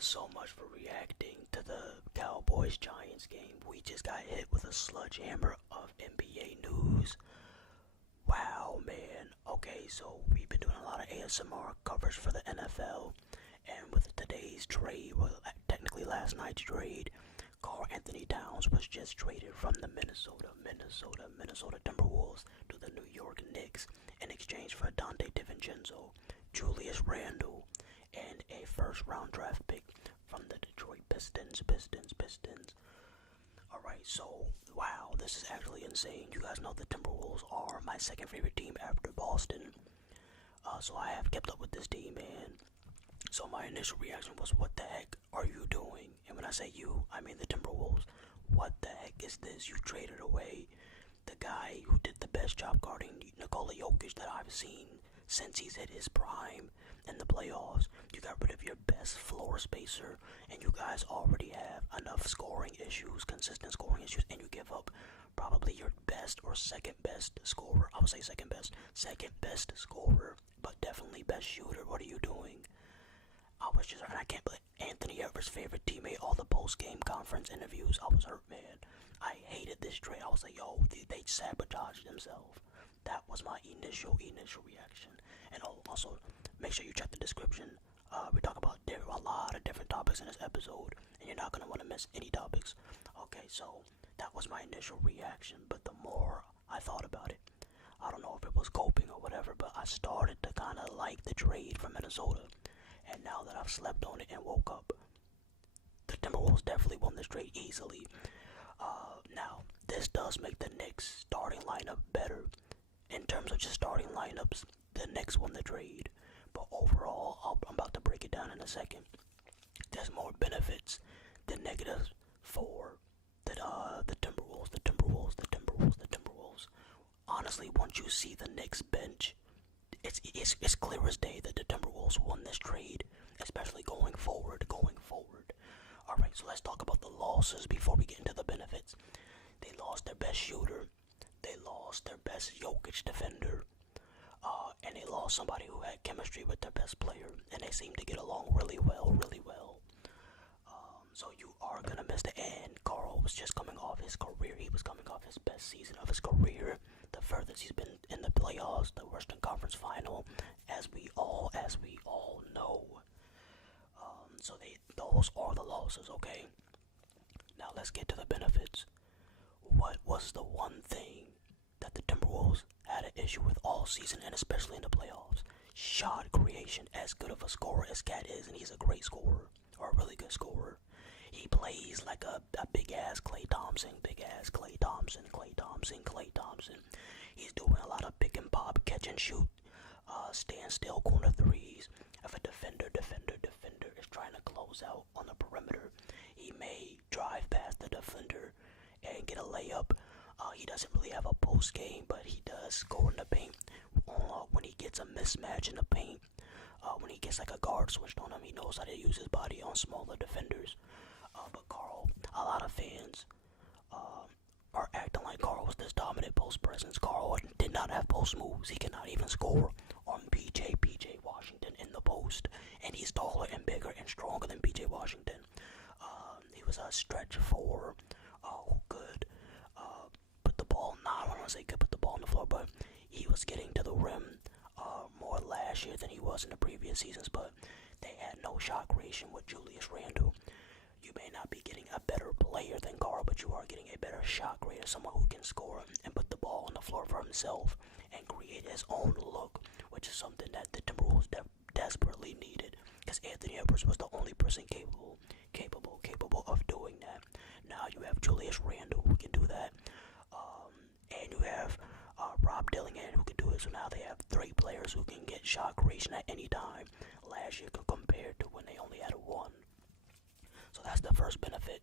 So much for reacting to the Cowboys-Giants game. We just got hit with a sledgehammer of NBA news. Wow, man. Okay, so we've been doing a lot of ASMR coverage for the NFL, and with today's trade, well, technically last night's trade, Karl Anthony Towns was just traded from the Minnesota Timberwolves to the New York Knicks in exchange for Dante DiVincenzo, Julius Randle, and a first-round draft pick from the Detroit Pistons. Alright, so, wow, this is actually insane. You guys know the Timberwolves are my second favorite team after Boston. So I have kept up with this team, man. So my initial reaction was, what the heck are you doing? And when I say you, I mean the Timberwolves. What the heck is this? You traded away the guy who did the best job guarding Nikola Jokic that I've seen since he's hit his prime in the playoffs. You got rid of your best floor spacer, and you guys already have enough scoring issues, consistent scoring issues, and you give up probably your best or second best scorer. I would say second best scorer, but definitely best shooter. What are you doing? And I can't believe Anthony Edwards' favorite teammate, all the post-game conference interviews. I was hurt, man. I hated this trade. I was like, yo, they sabotaged themselves. That was my initial reaction. And also, make sure you check the description. We talk about a lot of different topics in this episode, and you're not going to want to miss any topics. Okay, so that was my initial reaction, but the more I thought about it, I don't know if it was coping or whatever, but I started to kind of like the trade from Minnesota. And now that I've slept on it and woke up, the Timberwolves definitely won this trade easily. Now, this does make the Knicks starting lineup better. In terms of just starting lineups, the Knicks won the trade. But overall, I'm about to break it down in a second. There's more benefits than negatives for the Timberwolves. Honestly, once you see the Knicks bench, it's clear as day that the Timberwolves won this trade, especially going forward. Alright, so let's talk about the losses before we get into the benefits. They lost their best shooter, they lost their best Jokic defender, and they lost somebody who had chemistry with their best player, and they seem to get along really well. So you are gonna miss the end. Karl was just coming off his career. He was coming off his best season of his career, the furthest he's been in the playoffs, the Western Conference Final, as we all know. So those are the losses, okay? Now let's get to the benefits. What was the one thing that the Timberwolves had an issue with all season, and especially in the playoffs? Shot creation. As good of a scorer as Cat is, and he's a great scorer, or a really good scorer, he plays like a big-ass Klay Thompson. He's doing a lot of pick and pop, catch and shoot, stand still corner threes. If a defender is trying to close out on the perimeter, he may drive past the defender and get a layup. He doesn't really have a post game, but he does score in the paint when he gets a mismatch in the paint. When he gets like a guard switched on him, he knows how to use his body on smaller defenders. But Karl, a lot of fans are acting like Karl was this dominant post presence. Karl did not have post moves. He cannot even score on PJ Washington in the post, and he's taller and bigger and stronger than PJ Washington. He was a stretch four who could put the ball, I don't want to say could put the ball on the floor, but he was getting to the rim more last year than he was in the previous seasons. But they had no shot creation with Julius Randle. You may not be getting a better player than Karl, but you are getting a better shot creator, someone who can score and put the ball on the floor for himself and create his own look, which is something that the Timberwolves desperately needed, because Anthony Edwards was the only person capable of doing that. Now you have Julius Randle who can do that, and you have Rob Dillingham who can do it. So now they have three players who can get shot creation at any time. Last year compared to when they only had one. So that's the first benefit.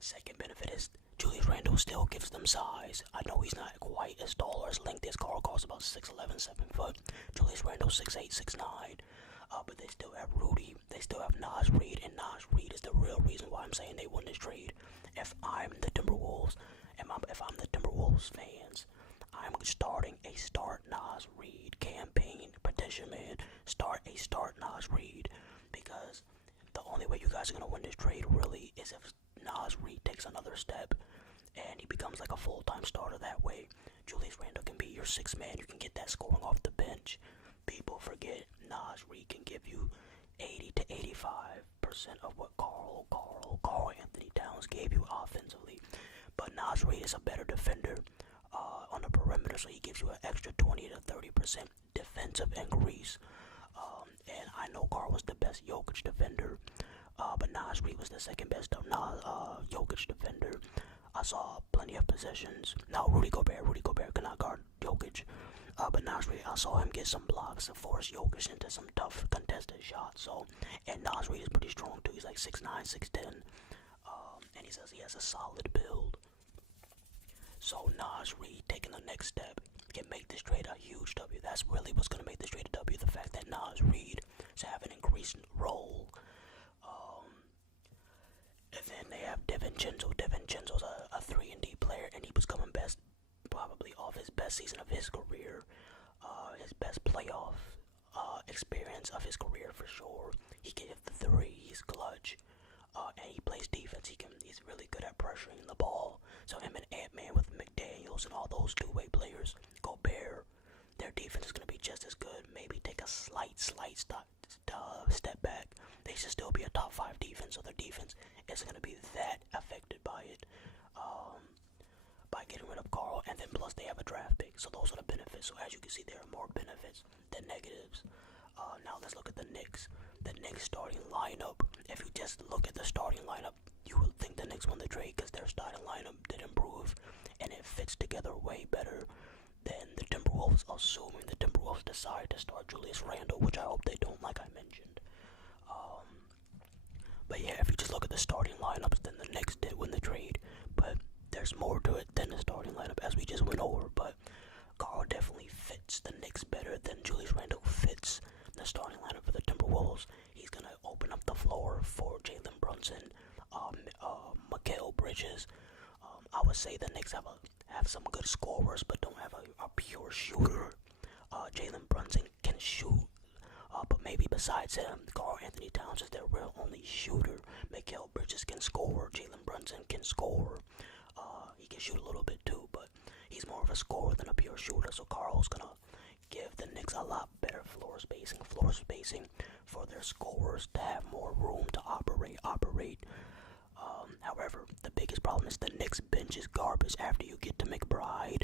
Second benefit is Julius Randle still gives them size. I know he's not quite as tall or as lengthy as Karl. Karl's about 6'11", 7 foot. Julius Randle 6'8", 6'9". But they still have Rudy. They still have Naz Reid, and Naz Reid is the real reason why I'm saying they won this trade. If I'm the Timberwolves fans, I'm starting a Start Naz Reid campaign petition, man. Start Naz Reid, because the only only way you guys are gonna win this trade really is if Naz Reid takes another step and he becomes like a full-time starter. That way, Julius Randle can be your sixth man. You can get that scoring off the bench. People forget Naz Reid can give you 80 to 85% of what Karl Anthony Towns gave you offensively. But Naz Reid is a better defender on the perimeter, so he gives you an extra 20 to 30% defensive increase. And I know Karl was the best Jokic defender, but Naz Reid was the second best Jokic defender. I saw plenty of possessions. Now Rudy Gobert cannot guard Jokic. But Naz Reid, I saw him get some blocks to force Jokic into some tough contested shots. And Naz Reid is pretty strong too. He's like 6'9", 6'10", and he says he has a solid build. So Naz Reid taking the next step can make this trade a huge W. That's really what's going to make this trade a W. The fact that Naz Reid is having an increased role. And then they have DiVincenzo. DiVincenzo's a 3-and-D player, and he was coming probably off his best season of his career, his best playoff experience of his career for sure. He can hit the three. He's clutch, and he plays defense. He's really good at pressuring the ball. So him and Ant-Man with McDaniels and all those two-way players, Gobert, their defense is going to be just as good. Maybe take a slight step back. They should still be a top 5 defense, so their defense isn't going to be that affected by it. By getting rid of Karl, and then plus they have a draft pick, so those are the benefits. So as you can see, there are more benefits than negatives. Now let's look at the Knicks. The Knicks starting lineup. If you just look at the starting lineup, you will think the Knicks won the trade because their starting lineup did improve, and it fits together way better than the Timberwolves, assuming the Timberwolves decide to start Julius Randle, which I hope they don't, like I mentioned. But yeah, if you just look at the starting lineups, then the Knicks did win the trade, but there's more to it than the starting lineup, as we just went over. But Karl definitely fits the Knicks better than Julius Randle fits the starting lineup for the Timberwolves. He's going to open up the floor for Jalen Brunson, Mikal Bridges. I would say the Knicks have some good scorers, but don't have a pure shooter. Jalen Brunson can shoot, but maybe besides him, Karl Anthony Towns is their real only shooter. Mikal Bridges can score. Jalen Brunson can score. He can shoot a little bit too, but he's more of a scorer than a pure shooter. So Karl's gonna give the Knicks a lot better floor spacing for their scorers to have more room to operate. However, the biggest problem is the Knicks bench is garbage after you get to McBride.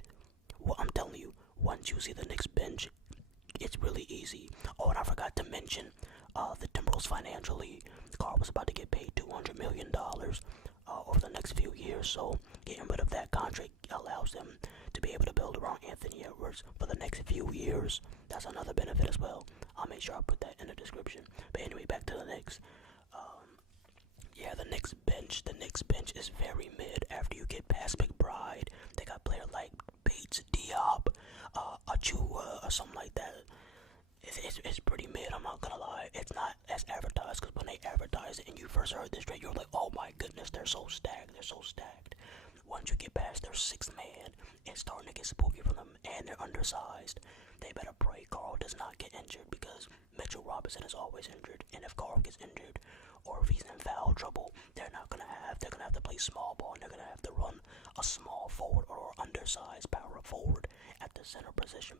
Well, I'm telling you, once you see the Knicks bench, it's really easy. Oh, and I forgot to mention the Timberwolves financially. Karl was about to get paid $200 million over the next few years, so getting rid of that contract allows them to be able to build around Anthony Edwards for the next few years. That's another benefit as well. I'll make sure I put that in the description. But anyway, back to the Knicks. Yeah, the Knicks bench is very mid after you get past McBride. They got players like Bates, Diop, Achua, or something like that. It's pretty mid, I'm not gonna lie. It's not as advertised, because when they advertise it and you first heard this trade, you're like, oh my goodness, they're so stacked. Once you get past their sixth man, it's starting to get spooky for them, and they're undersized. They better pray Karl does not get injured, because Mitchell Robinson is always injured, and if Karl gets injured, or if he's in foul trouble, they're gonna have to play small ball, and they're gonna have to run a small forward or undersized power forward at the center position.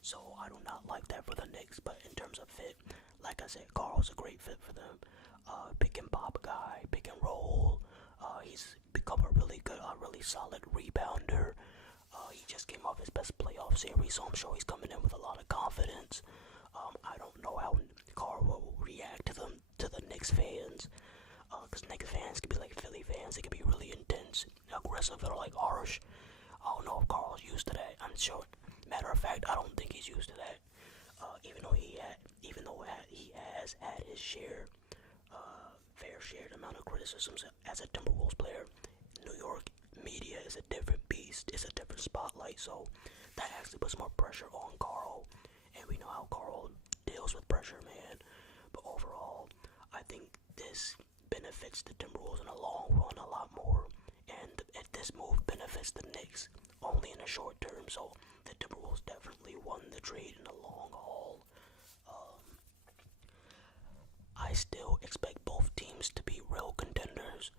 So I do not like that for the Knicks, but in terms of fit, like I said, Karl's a great fit for them. Pick and pop guy, pick and roll. He's become a really solid rebounder. He just came off his best playoff series, so I'm sure he's coming in with a lot of confidence. I don't know how Karl will react to the Knicks fans, because Knicks fans can be like Philly fans. They can be really intense, aggressive, or like harsh. I don't know if Karl's used to that. I'm sure. Matter of fact, I don't think he's used to that. Even though he has had his fair share amount of criticisms as a Timberwolves player. New York media is a different beast. It's a different spotlight, so that actually puts more pressure on Karl. And we know how Karl deals with pressure, man. But overall, I think this benefits the Timberwolves in the long run a lot more. And this move benefits the Knicks only in the short term. So the Timberwolves definitely won the trade in the long haul. I still expect both teams to be real contenders.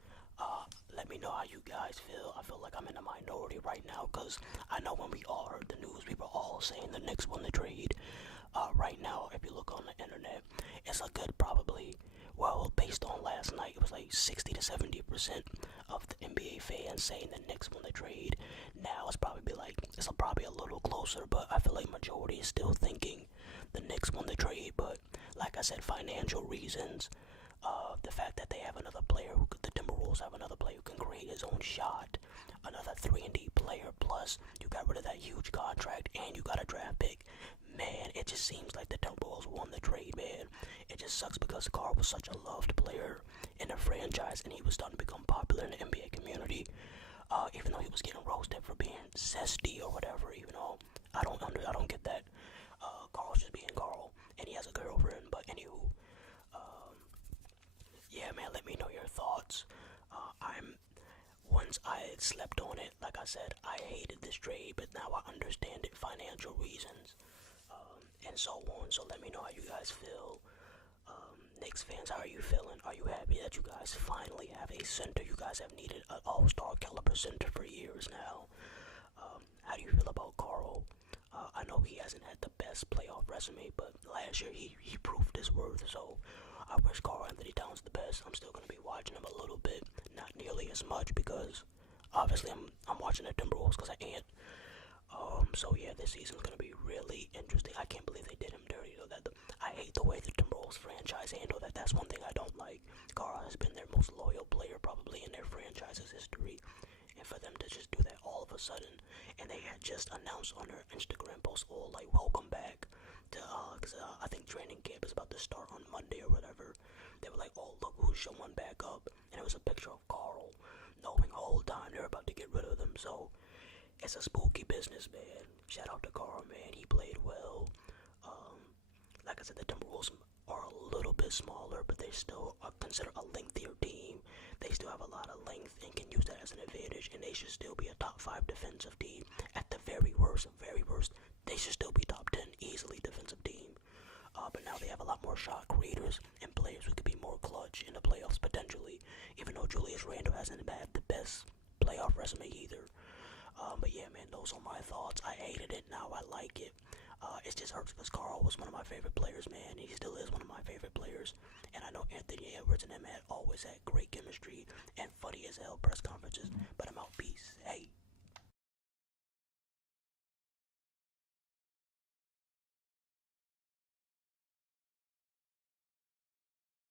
Let me know how you guys feel. I feel like I'm in a minority right now because I know when we all heard the news, we were all saying the Knicks won the trade. Right now, if you look on the internet, it's a good probably, well, based on last night, it was like 60 to 70% of the NBA fans saying the Knicks won the trade. Now it's probably a little closer, but I feel like majority is still thinking the Knicks won the trade. But like I said, financial reasons, the fact that they have another player, the Timberwolves have another player who can create his own shot, another 3-and-D player, plus you got rid of that huge contract and you got a draft pick. Man, it just seems like the Timberwolves won the trade, man. It just sucks because Karl was such a loved player in the franchise and he was starting to become popular in the NBA community. Even though he was getting roasted for being zesty or whatever, even though I don't get that. Karl's just being Karl and he has a girlfriend, but anywho, yeah, man, let me know your thoughts. Once I slept on it, like I said, I hated this trade, but now I understand it, financial reasons, and so on. So let me know how you guys feel. Knicks fans, how are you feeling? Are you happy that you guys finally have a center? You guys have needed an all-star caliber center for years now. How do you feel about Karl? I know he hasn't had the best playoff resume, but last year he proved his worth, so I wish Karl Anthony Towns the best. I'm still going to be watching him a little bit, not nearly as much because obviously I'm watching the Timberwolves because I can't. So yeah, this season's going to be really interesting. I can't believe they did him dirty though. I hate the way the Timberwolves franchise handled that. That's one thing I don't like. Karl has been their most loyal player probably in their franchise's history. And for them to just do that all of a sudden, and they had just announced on their Instagram post all like welcome back to because I think training camp is about to start on Monday or whatever. They were like, oh look who's showing back up, and it was a picture of Karl, knowing the whole time they're about to get rid of them. So it's a spooky business, man. Shout out to Karl, man. He played well. Like I said, the Timberwolves are a little bit smaller, but they still are considered a lengthier team. They still have a lot of length and can use that as an advantage, and they should still be a top 5 defensive team. At the very worst, they should still be top 10 easily defensive team. But now they have a lot more shot creators and players who could be more clutch in the playoffs potentially, even though Julius Randle hasn't had the best playoff resume either. But yeah, man, those are my thoughts. I hated it, now I like it. It just hurts because Karl was one of my favorite players, man. He still is one of my favorite players. And I know Anthony Edwards and them always had great chemistry and funny as hell press conferences. But I'm out. Peace. Hey.